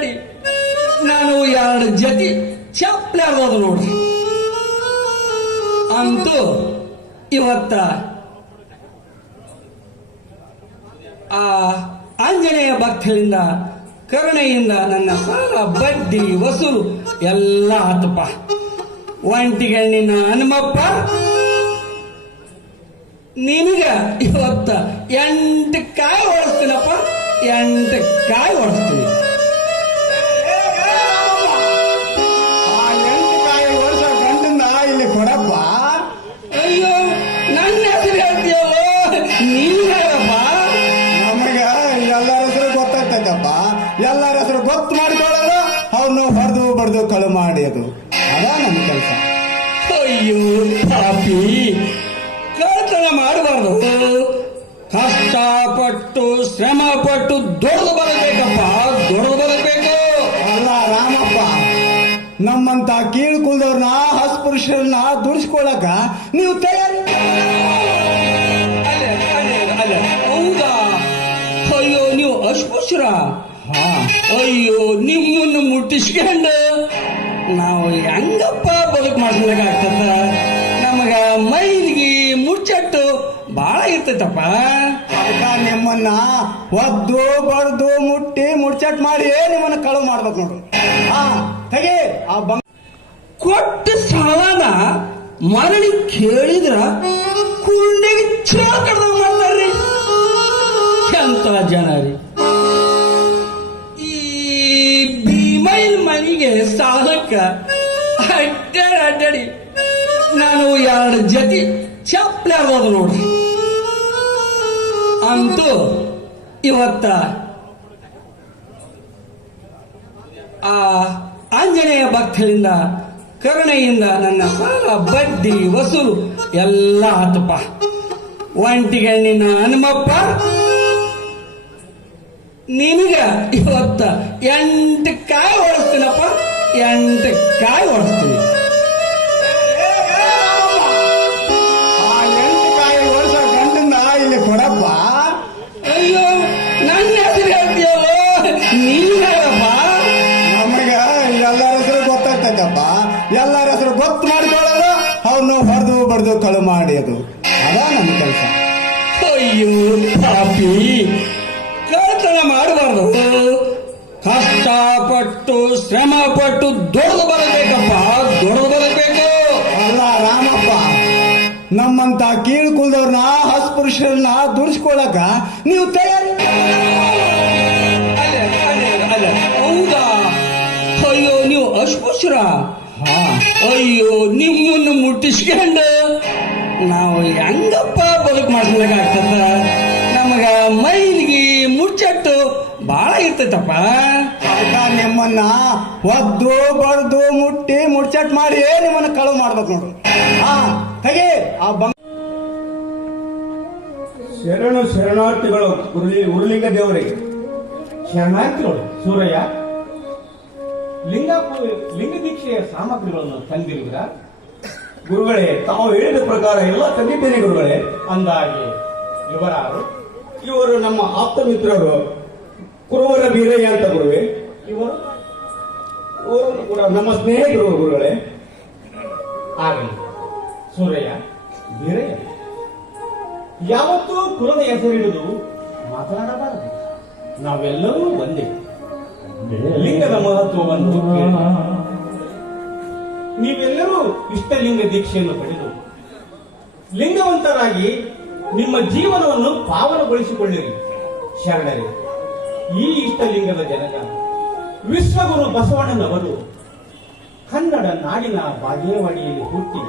ಅಡ್ಡಾಡಿ ನಾನು ಎರಡು ಜತಿ ಚಪ್ಪಲಿ ಆಗೋದು ನೋಡ್ರಿ. ಅಂತೂ ಇವತ್ತ ಆ ಆಂಜನೇಯ ಭಕ್ತರಿಂದ, ಕರುಣೆಯಿಂದ ನನ್ನ ಸಾಲ ಬಡ್ಡಿ ವಸೂಲು ಎಲ್ಲ ಆತಪ್ಪ. ಒಂಟಿಗಣ್ಣಿನ ಹನುಮಪ್ಪ, ನಿನಗ ಇವತ್ತ ಎಂಟು ಕಾಯಿ ಓಡಿಸ್ತೀನಪ್ಪ ಎಂಟು ಕಾಯಿ ಓಡಿಸ್ತೀನಿ ಅವ್ರನ್ನ ಹೊಡೆದು ಬಡ್ದು ಕಳು ಮಾಡಿ ಅದು ಅದ ನನ್ನ ಕೆಲಸ. ಅಯ್ಯೋ ಪಾಪಿ. ಕಳ್ತನ ಮಾಡಬಾರ್ದು. ಕಷ್ಟಪಟ್ಟು ಶ್ರಮ ಪಟ್ಟು ದೊಡ್ಡದು ಬರಬೇಕಪ್ಪ ದೊಡ್ಡದು ಬರಬೇಕು ಅಲ್ಲ ರಾಮಪ್ಪ. ನಮ್ಮಂತ ಕೀಳು ಕುಲ್ದವ್ರನ್ನ ಹಸ್ಪುರುಷರನ್ನ ದುಡಿಸ್ಕೊಳಕ ನೀವು ತಯಾರಿ ಅಲ್ಲ ಅಲ್ಲ ಅಲ್ಲ ಹೌದಾ? ಅಯ್ಯೋ ನೀವು ಅಸ್ಪೃಶ್ಯರ ಹಾ ಅಯ್ಯೋ ನಿಮ್ಮನ್ನು ಮುಟ್ಟಿಸ್ಕೊಂಡು ನಾವು ಹೆಂಗಪ್ಪ ಬದುಕು ಮಾಡ್ಕೊಳಕಾಗ್ತದ ನಮಗ ಮೈಲಿಗೆ ಮುಚ್ಚಟ್ಟು ಭಾಳ ಇರ್ತೈತಪ್ಪ. ಅದಕ್ಕ ನಿಮ್ಮನ್ನ ಒದ್ದು ಬಡ್ದು ಮುಟ್ಟಿ ಮುಡ್ಚಟ್ ಮಾಡಿ ನಿಮ್ಮನ್ನ ಕಳು ಮಾಡ್ಬೇಕು ನೋಡ್ರಿ ಹಾ ತೆಗಿ ಆ ಬಂಗ ಕೊಟ್ಟ ಸಾಲನ ಮರಳಿ ಕೇಳಿದ್ರ ಕುಂಡಿಗೆ ಚಲೋ ಕಡ್ದಂಗ್ ಮಾಡ್ತಾರ್ರಿ. ಎಂತ ಜನ ರೀ ಮನೆಗೆ ಸಾಲಕ್ಕ? ಅಡ್ಡಾಡಿ ಅಡ್ಡಾಡಿ. ನಾನು ಎರಡು ಜತಿ ಚಪ್ಪಲೆ ಆಗೋದು ನೋಡ್ರಿ ಅಂತೂ ಇವತ್ತ ಆ ಆಂಜನೇಯ ಭಕ್ತರಿಂದ, ಕರುಣೆಯಿಂದ ನನ್ನ ಸಾಲ ಬಡ್ಡಿ, ವಸೂಲು ಎಲ್ಲ ಆತಪ್ಪ. ಒಂಟಿಗಣ್ಣಿನ ಹನುಮಪ್ಪ ನಿನಗ ಇವತ್ತ ಎಂಟು ಕಾಯಿ ಓಡಿಸ್ತೀನಪ್ಪ ಎಂಟು ಕಾಯಿ ಓಡಿಸ್ತೀನಿ ಆ ಎಂಟು ಕಾಯಿ ವರ್ಷ ಗಂಡನ್ನ ಇಲ್ಲಿ ಕೊಡಪ್ಪ. ಅಯ್ಯೋ ನನ್ನ ಹೆಸರು ಹೇಳ್ತೀಯಲ್ಲ ನೀನು ಹೇಳಪ್ಪ ನಮಗ ಎಲ್ಲರ ಹೆಸರು ಗೊತ್ತಾಗ್ತೈತಪ್ಪ. ಎಲ್ಲರ ಹೆಸರು ಗೊತ್ತು ಮಾಡಿಕೊಳ್ಳೋದು ಅವ್ರನ್ನ ಹೊಡೆದು ಬಡ್ದು ಕಳು ಮಾಡಿ ಅದು ಅದ ನಮ್ಮ ಕೆಲಸ. ಅಯ್ಯೋ ಪಾಪಿ. ಕಳ್ತನ ಮಾಡಬಾರ್ದು. ಕಷ್ಟಪಟ್ಟು ಶ್ರಮ ಪಟ್ಟು ದೊಡ್ಡದು ಬರಬೇಕಪ್ಪ. ದೊಡ್ದು ಬರಬೇಕು. ಅಲ್ಲ ರಾಮಪ್ಪ ನಮ್ಮಂತ ಕೀಳ್ಕುಲ್ದವ್ರನ್ನ ಅಸ್ಪೃಶ್ಯರನ್ನ ಹಸ್ಪುರುಷರನ್ನ ದುಡಿಸ್ಕೊಳಕ ನೀವು ತಯಾರಿ ಹೌದಾ? ಅಯ್ಯೋ ನೀವು ಅಸ್ಪೃಶ್ಯರ ಹಾ. ಅಯ್ಯೋ ನಿಮ್ಮನ್ನು ಮುಟ್ಟಿಸ್ಕೊಂಡು ನಾವು ಹೆಂಗಪ್ಪ ಬದುಕು ಮಾಡ್ಸ್ಲಿಕ್ಕಾಗ್ತದ ನಮಗ ಮೈಲಿಗೆ ಮುಚ್ಚಟ್ಟು ಭಾಳ ಇರ್ತೈತಪ್ಪ. ಅದಕ್ಕ ನಿಮ್ಮನ್ನ ಒದ್ದು ಬಡ್ದು ಮುಟ್ಟಿ ಮುಡ್ಚಟ್ ಮಾಡಿ ನಿಮ್ಮನ್ನ ಕಳು ಮಾಡ್ಬೇಕು ನೋಡು. ಹಾ ತೆಗಿ ಆ ಬಂಗ ಶರಣು ಶರಣಾರ್ಥಿಗಳು ಉರುಳಿ ಉರುಳಿಂಗ ದೇವರಿಗೆ. ಶರಣಾರ್ಥಿಗಳು ಸೂರಯ್ಯ. ಲಿಂಗ ಲಿಂಗ ದೀಕ್ಷೆಯ ಸಾಮಗ್ರಿಗಳನ್ನು ತಂದಿರುವುದ? ಗುರುಗಳೇ ತಾವು ಹೇಳಿದ ಪ್ರಕಾರ ಎಲ್ಲ ತಂದಿದ್ದೇನೆ ಗುರುಗಳೇ. ಅಂದಾಗಿ ಇವರಾರು ಇವರು ನಮ್ಮ ಆಪ್ತ ಮಿತ್ರರು ಕುರುವರ ಬೀರಯ್ಯ ಅಂತ ಗುರುವೆ. ಇವರು ಕೂಡ ನಮ್ಮ ಸ್ನೇಹಿತರು ಗುರುಗಳೇ. ಆಗಲಿ ಸೂರಯ್ಯ ಬೀರಯ್ಯ ಯಾವತ್ತೂ ಕುಲದ ಹೆಸರಿಡುದು ಮಾತನಾಡಬಾರದು. ನಾವೆಲ್ಲರೂ ಒಂದೇ. ಲಿಂಗದ ಮಹತ್ವವನ್ನು ನೀವೆಲ್ಲರೂ ಇಷ್ಟಲಿಂಗ ದೀಕ್ಷೆಯನ್ನು ಪಡೆದು ಲಿಂಗವಂತರಾಗಿ ನಿಮ್ಮ ಜೀವನವನ್ನು ಪಾವನಗೊಳಿಸಿಕೊಳ್ಳಿರಿ. ಶರಣರೇ, ಈ ಇಷ್ಟಲಿಂಗದ ಜನಕ, ವಿಶ್ವಗುರು ಬಸವಣ್ಣನವರು ಕನ್ನಡ ನಾಡಿನ ಬಾಗೇವಾಡಿಯಲ್ಲಿ ಹುಟ್ಟಿ,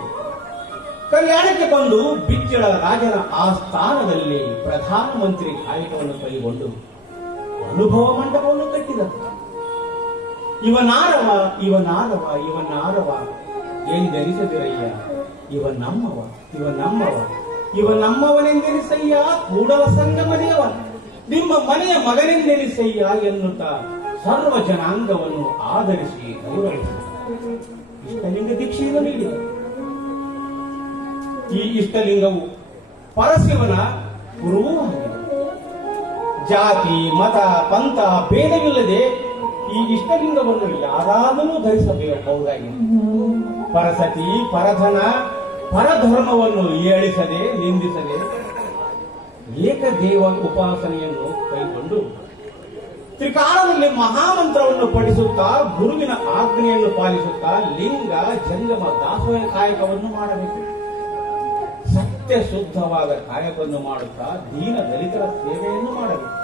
ಕಲ್ಯಾಣಕ್ಕೆ ಬಂದು ಬಿಜ್ಜಳ ರಾಜನ ಆ ಸ್ಥಾನದಲ್ಲಿ ಪ್ರಧಾನಮಂತ್ರಿ ಕಾರ್ಯಕ್ರಮವನ್ನು ಕೈಗೊಂಡು ಅನುಭವ ಮಂಟಪವನ್ನು ಕಟ್ಟಿದ. ಇವನಾರವ ಇವನಾರವ ಇವನಾರವ ಎಂದೆನಿಸದಿರಯ್ಯ ಇವ ನಮ್ಮವ ಇವ ನಮ್ಮವ. ಇವ ನಮ್ಮವನೆಂದೆನಿಸಯ್ಯ? ಕೂಡಲ ಸಂಘ ಮನೆಯವ ನಿಮ್ಮ ಮನೆಯ ಮಗನೆಂದೆನಿಸಯ್ಯ ಎನ್ನುತ್ತ ಸರ್ವ ಜನಾಂಗವನ್ನು ಆಧರಿಸಿ ಗೌರವಿಸಿದ ಇಷ್ಟಲಿಂಗ ದೀಕ್ಷೆಯನ್ನು ನೀಡಿದ ಈ ಇಷ್ಟಲಿಂಗವು ಪರಶಿವನ ಗುರುವೂ ಆಗಿದೆ ಜಾತಿ ಮತ ಪಂಥ ಭೇದವಿಲ್ಲದೆ ಈ ಇಷ್ಟಲಿಂಗವನ್ನು ಯಾರಾದರೂ ಧರಿಸಬಹುದಾಗಿದೆ ಪರಸತಿ ಪರಧನ ಪರಧರ್ಮವನ್ನು ಏಳಿಸದೆ, ನಿಂದಿಸದೆ ಏಕದೇವ ಉಪಾಸನೆಯನ್ನು ಕೈಗೊಂಡು ತ್ರಿಕಾಲದಲ್ಲಿ ಮಹಾಮಂತ್ರವನ್ನು ಪಠಿಸುತ್ತಾ, ಗುರುವಿನ ಆಜ್ಞೆಯನ್ನು ಪಾಲಿಸುತ್ತಾ, ಲಿಂಗ, ಜಂಗಮ, ದಾಸೋಹ ಕಾಯಕವನ್ನು ಮಾಡಬೇಕು. ಸತ್ಯ ಶುದ್ಧವಾದ ಕಾಯಕವನ್ನು ಮಾಡುತ್ತಾ ದೀನ ದಲಿತರ ಸೇವೆಯನ್ನು ಮಾಡಬೇಕು.